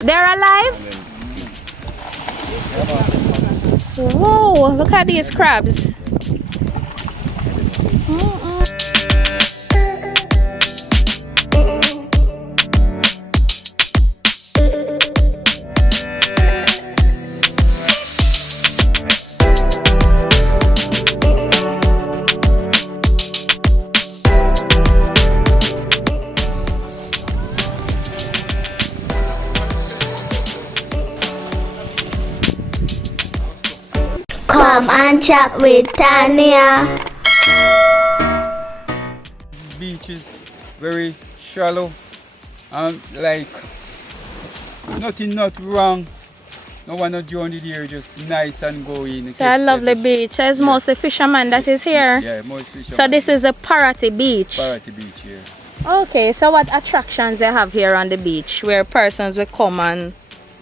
They're alive? Whoa, look at these crabs. Come and chat with Tania. Beach is very shallow and like nothing not wrong. No one not joined it here, just nice and going. It's a lovely beach. There's mostly fishermen that is here. Yeah, most fishermen. So this is a Parottee Beach. Parottee Beach here. Okay, so what attractions they have here on the beach where persons will come and...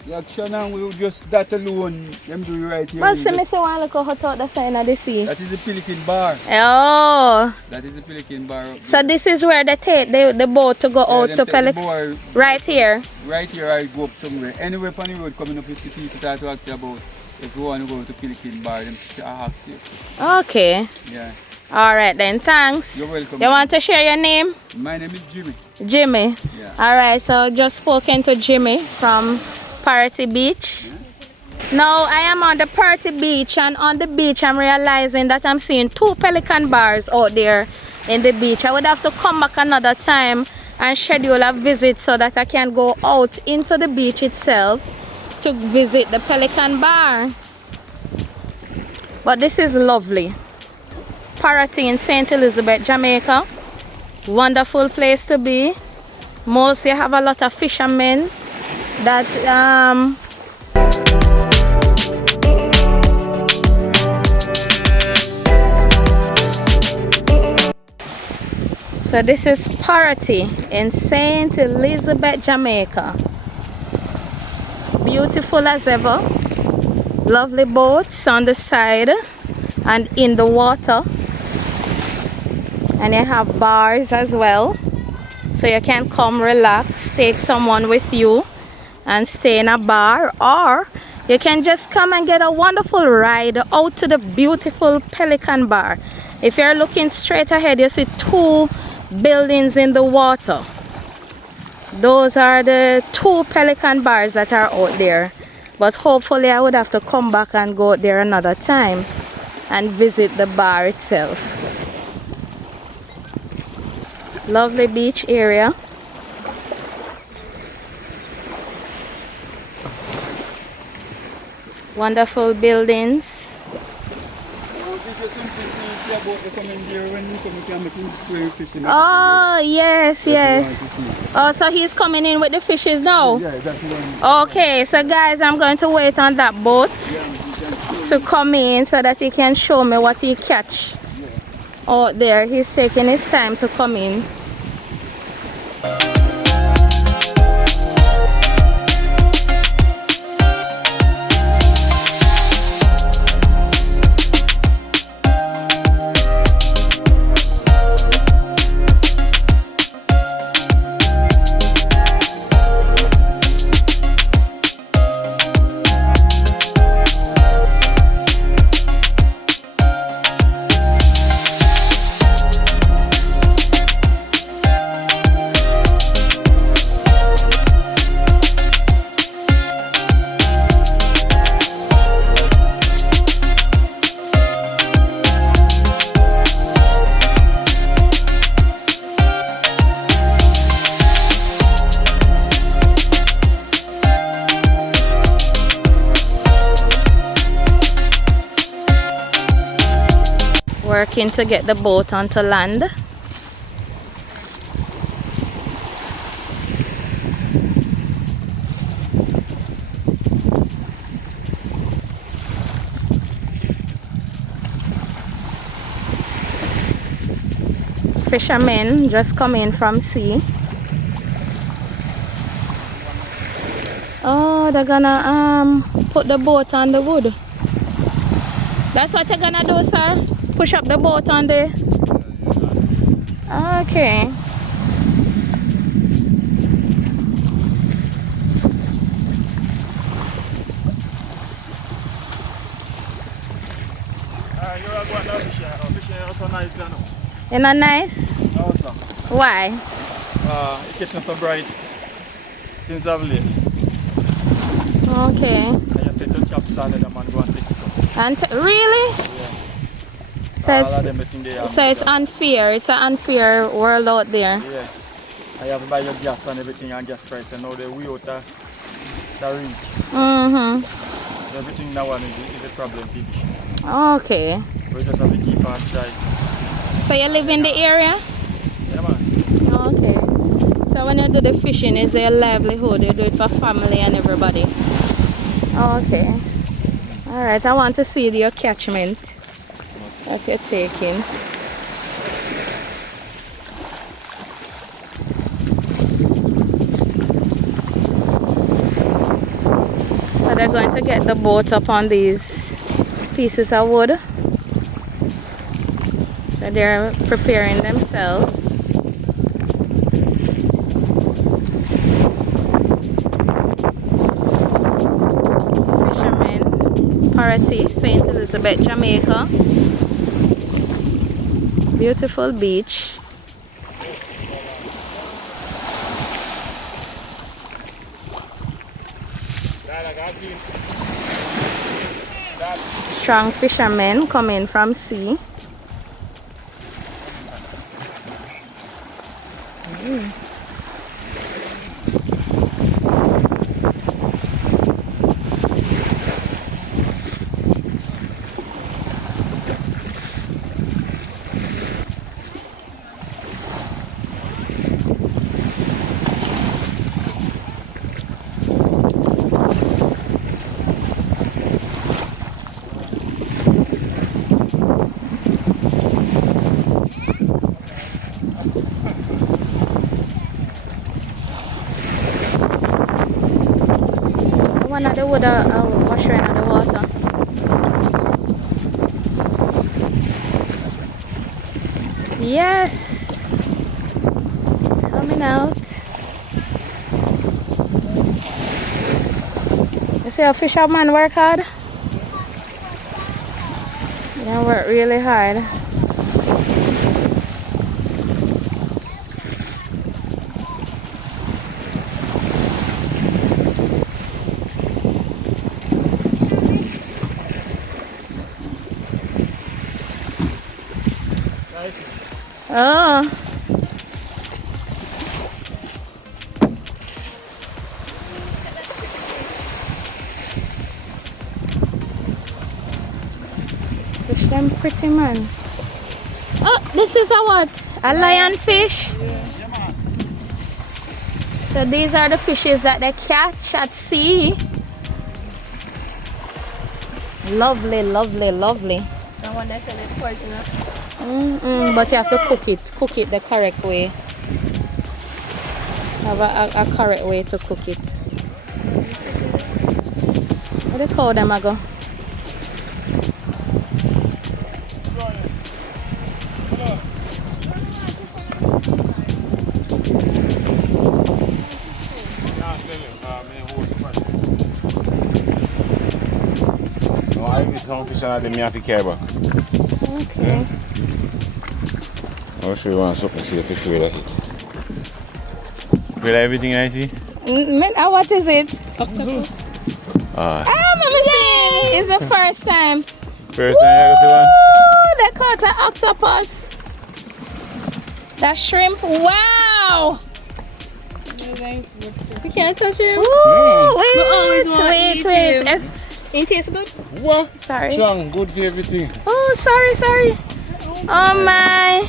The action and we just that alone, them do it right here. But see me say one look out the side of the sea. That is the Pelican Bar. Oh. That is the Pelican Bar. So this is where they take the boat to go out to Pelican. Right here. Right here I go up somewhere. Anywhere on the road coming up with the people that to ask you about if you want to go to Pelican Bar, them ask you. Okay. Yeah. Alright then, thanks. You're welcome. You want to share your name? My name is Jimmy. Jimmy. Yeah. Alright, so just spoken to Jimmy from Parottee Beach. Now I am on the Parottee Beach, and on the beach I'm realizing that I'm seeing 2 pelican bars out there in the beach. I would have to come back another time and schedule a visit so that I can go out into the beach itself to visit the Pelican Bar. But this is lovely. Parottee in St. Elizabeth, Jamaica. Wonderful place to be. Mostly have a lot of fishermen that so this is Parottee in St. Elizabeth, Jamaica. Beautiful as ever. Lovely boats on the side and in the water, and you have bars as well, so you can come relax, take someone with you and stay in a bar, or you can just come and get a wonderful ride out to the beautiful Pelican Bar. If you're looking straight ahead, you see 2 buildings in the water. Those are the 2 Pelican Bars that are out there, but hopefully I would have to come back and go out there another time and visit the bar itself. Lovely beach area. Wonderful buildings. Oh yes, yes. Oh, so he's coming in with the fishes now? Yeah, that's the one. Okay, so guys, I'm going to wait on that boat to come in so that he can show me what he catch out there. He's taking his time to come in. Working to get the boat onto land. Fishermen just coming from sea. Oh, they're gonna put the boat on the wood. That's what you're gonna do, sir? Push up the boat on the... Okay. You're not nice? No, sir. Why? It's getting so bright since I've late. Okay. I just said to chop salad and man go and take it up. And really? Yeah. So All it's, of them, I think they have so it's it. unfair. It's an unfair world out there. Yeah. I have to buy your gas and everything and gas price and now the way out the reach. Mm-hmm. Everything now is a problem, people. Okay. We just have to keep on trying. So you live in the area? Yeah, man. Okay. So when you do the fishing, is it a livelihood? You do it for family and everybody? Okay. Alright, I want to see your catchment that you're taking. So they're going to get the boat up on these pieces of wood. So they're preparing themselves. Fishermen, Parottee, St. Elizabeth, Jamaica. Beautiful beach. Strong fishermen coming from sea. One of the wood washer in the water. Yes, coming out. You see a fisherman work hard? They work really hard. Oh. Fish them pretty, man. Oh, this is a what? A lionfish? So these are the fishes that they catch at sea. Lovely, lovely, lovely. The one that said it's poisonous. But you have to cook it the correct way. Have a correct way to cook it. Where they call them, I go? No, I miss some fish and I have to care about. Okay. I'll show you one something, see the fish with it. With everything I see? What is it? Octopus. Let me see. It's the first time. First time you see one? Ooh, they caught an octopus. That shrimp. Wow. You can't touch him. Ooh, We always want to wait. eat him. It tastes good. What? Sorry. Strong, good for everything. Oh, sorry. Oh my.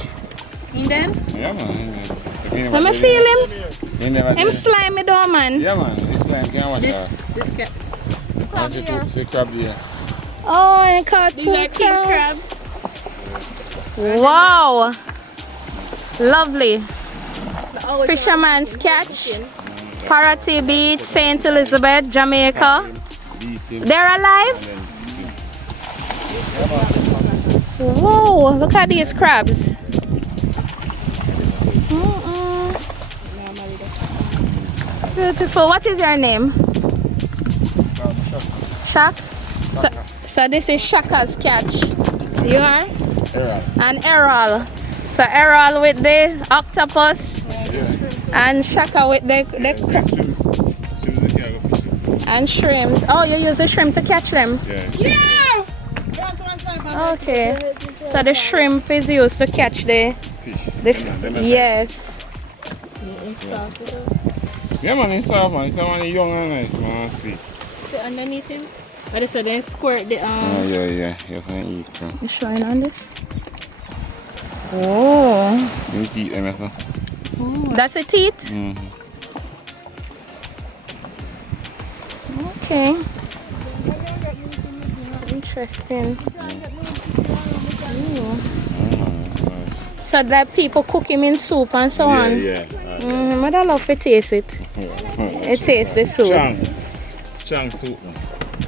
And then? Yeah, man. Let me feel him. Him Him slimy though, man. Yeah, man. This line can't watch that. This cat. That's it, it's a crab here. Oh, I caught These two are king crabs. crabs. Wow. Lovely. Always Fisherman's catch. Parottee Beach, St. Elizabeth, Jamaica. They're alive? Whoa, look at these crabs. Beautiful. What is your name? Shak? So this is Shaka's catch. You are? Errol. and Errol. So Errol with the octopus and Shaka with the and shrimps. Oh, you use the shrimp to catch them? Yeah. Okay. So the shrimp is used to catch the yes. Yeah, man, it's soft, man. It's one young and nice, man, sweet. So underneath him. But so then squirt the Oh, yeah. You can eat. You showing on this? Oh. You can eat them, yes, sir. That's the teeth? Okay. Interesting. So that people cook him in soup and so on? Yeah. But I love to taste it. It tastes the soup. Strong soup.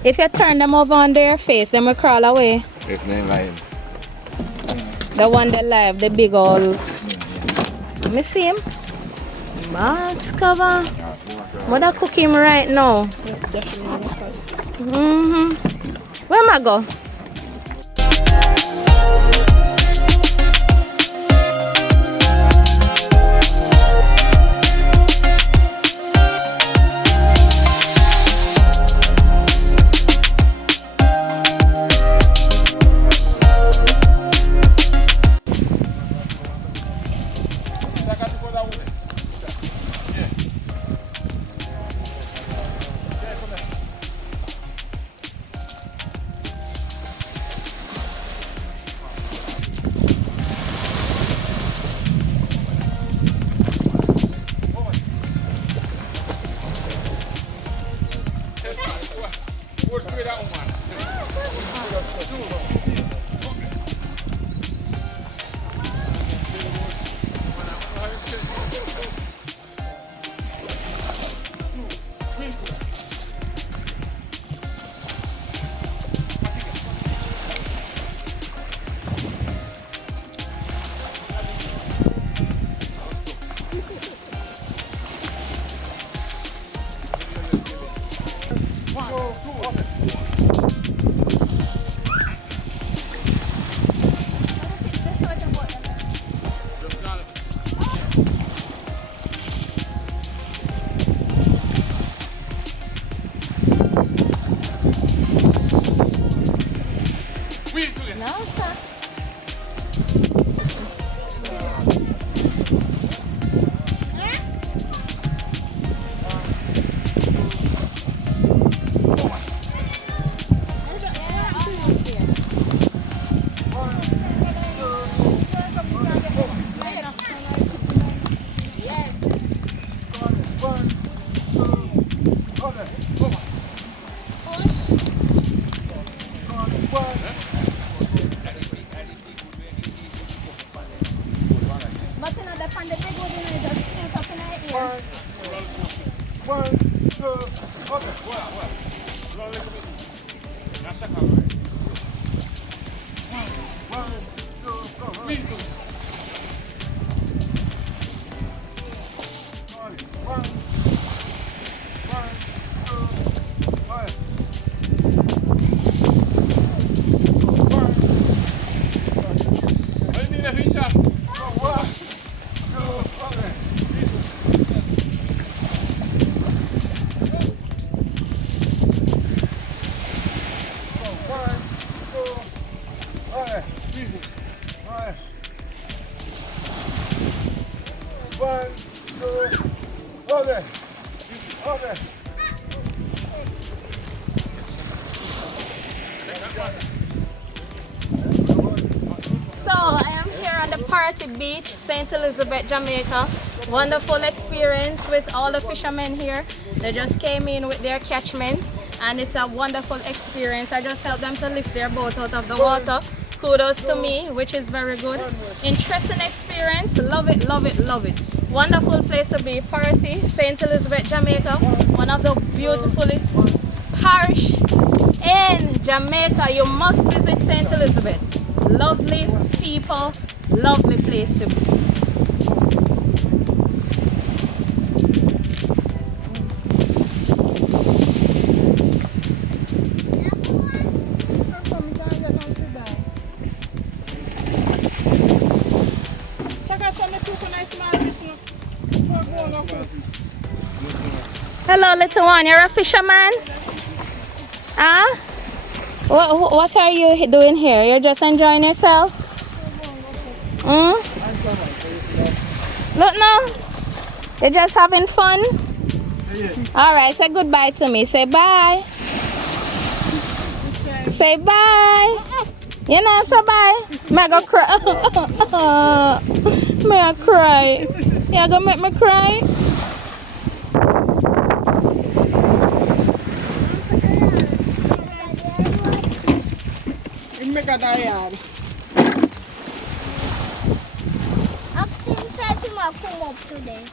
If you turn them over on their face, they will crawl away. If they live. The one that live, the big old. Let me see him. Box cover. What I cook him right now? Where am I go? So I am here on the Parottee Beach, St. Elizabeth, Jamaica. Wonderful experience with all the fishermen here. They just came in with their catchment and it's a wonderful experience. I just helped them to lift their boat out of the water. Kudos to me, which is very good. Interesting experience. Love it, love it, love it. Wonderful place to be. Parottee, St. Elizabeth, Jamaica. One of the beautifulest parish in Jamaica. You must visit St. Elizabeth. Lovely people, lovely place to be. Hello, little one. You're a fisherman? Huh? What are you doing here? You're just enjoying yourself? Look now. You're just having fun? Alright, say goodbye to me. Say bye. Say bye. You know, say bye. May I go cry? May I cry? You gonna make me cry? In Megadarian. Come up today.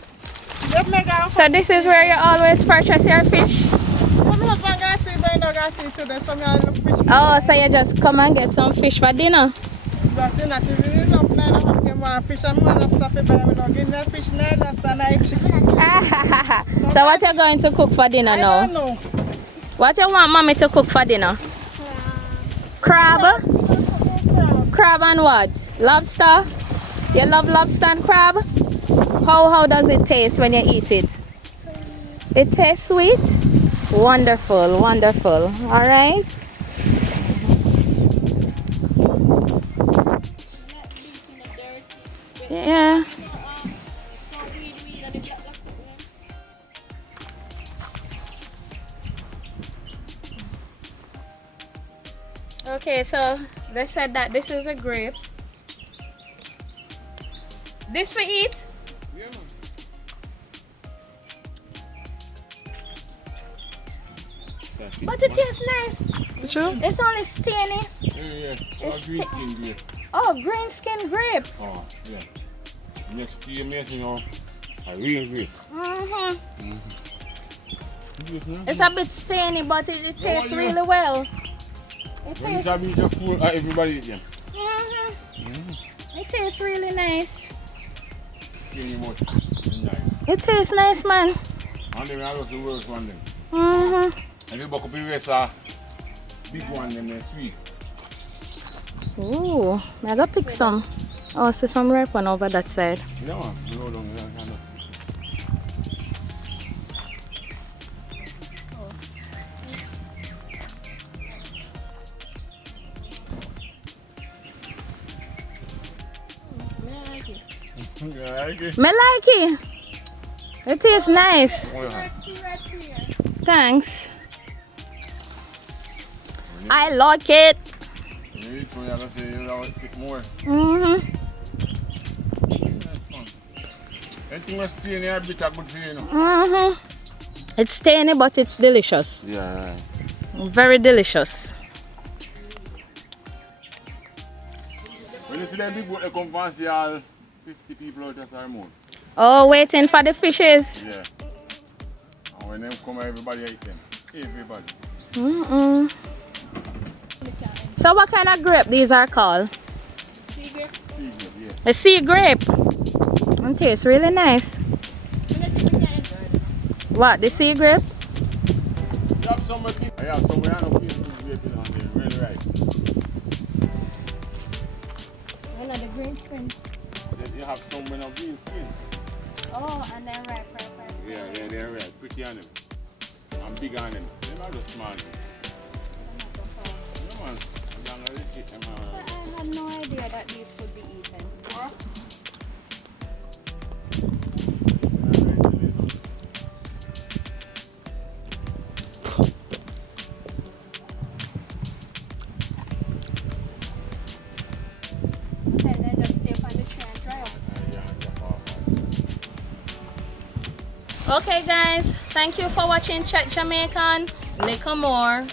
So this is where you always purchase your fish? Oh, so you just come and get some fish for dinner? So what you going to cook for dinner now? I don't know. What you want mommy to cook for dinner? Crab? Crab and what? Lobster? You love lobster and crab? How does it taste when you eat it? It tastes sweet? Wonderful, wonderful. Alright? Yeah. Okay, so they said that this is a grape. This we eat? But it tastes nice. Sure. It's only stainy. Yeah. It's Green skin grape. Oh, green skin grape. Oh, yeah. Next to you, you know, a real grape. It's a bit stainy, but it tastes really well. It When it's tastes, a bit of food, everybody eat them. it tastes really nice. Skinny much. Nice. It tastes nice, man. And then I love the worst one them. And you buck up the rest big one them, they're sweet. Ooh, I gotta pick some. Oh, see some ripe one over that side. No, you know, don't kind of. Me like it. It tastes nice. Thanks. I like it. You eat one, you have to say you don't pick more. Anything was staying here, bit of good for you, know. It's stainy, but it's delicious. Yeah. Very delicious. When you see that big boat, they come and see all 50 people out there are more. Oh, waiting for the fishes. Yeah. And when they come, everybody eat them. Everybody. So what kind of grape these are called? Sea grape, yeah. A sea grape. It tastes really nice. What, the sea grape? You have some of it. I have some of it. Grape on there. Really right. The green skin. You have some of the green skin. Oh, and then ripe. Yeah, they're right. Pretty on them. And big on them. They're not just small. No man. I had no idea that these could be eaten. And then just stay on the tree and try out. Okay guys, thank you for watching Chat Jamaican. Little more.